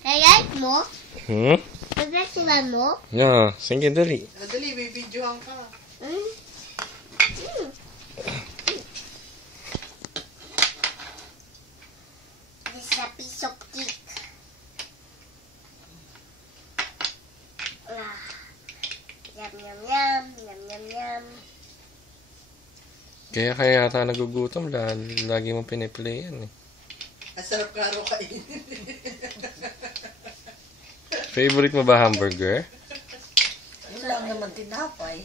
Kaya mo? Hmm? Pagkasilan mo? No, sige, dali. Dali, may videohan ka. This is a piece of cake. Yum, yum, yum. Yum, yum, yum. Kaya yata nagugutom. Lagi mo piniplayan eh. Ang sarap ka araw kainin. Favorite mo ba hamburger? Yun lang naman tinapay.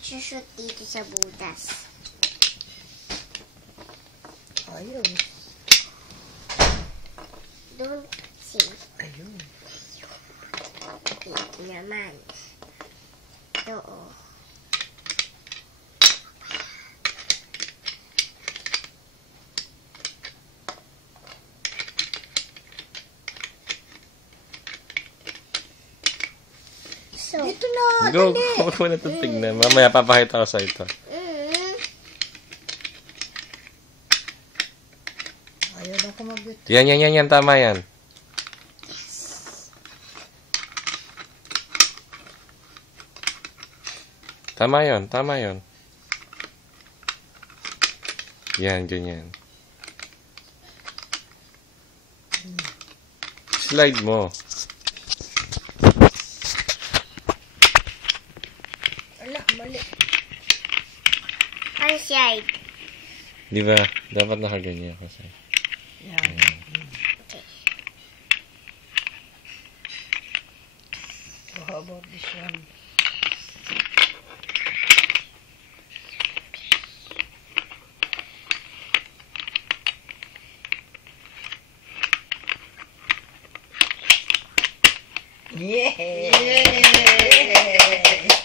Shoot dito sa butas. Ayun. Don't see. Ayun. Dito naman. Ito oh. So, Dito na, Go, dali. huwag mo na ito tignan. Mamaya papakita ko sa ito. Ayaw na ako mag-ito. Yan. Tama yan. Tama yun. Yan, ganyan. Slide mo. Ala, mali. ang side. Di ba? Dapat nakaganyan kasi. Yan. Okay. So how about this one? Yay!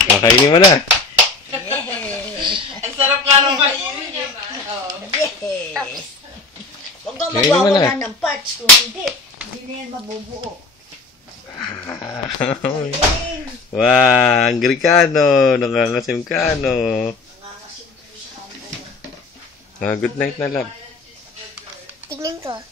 Makainin mo na. Ang sarap ka nung kainin. Yay! Huwag kang Kainin mo na. magwawala ng parts kung hindi. Hindi na yan mabubuo. Wow, Angrikano, nangangasimkano. Good night na, love. Tingnan ko.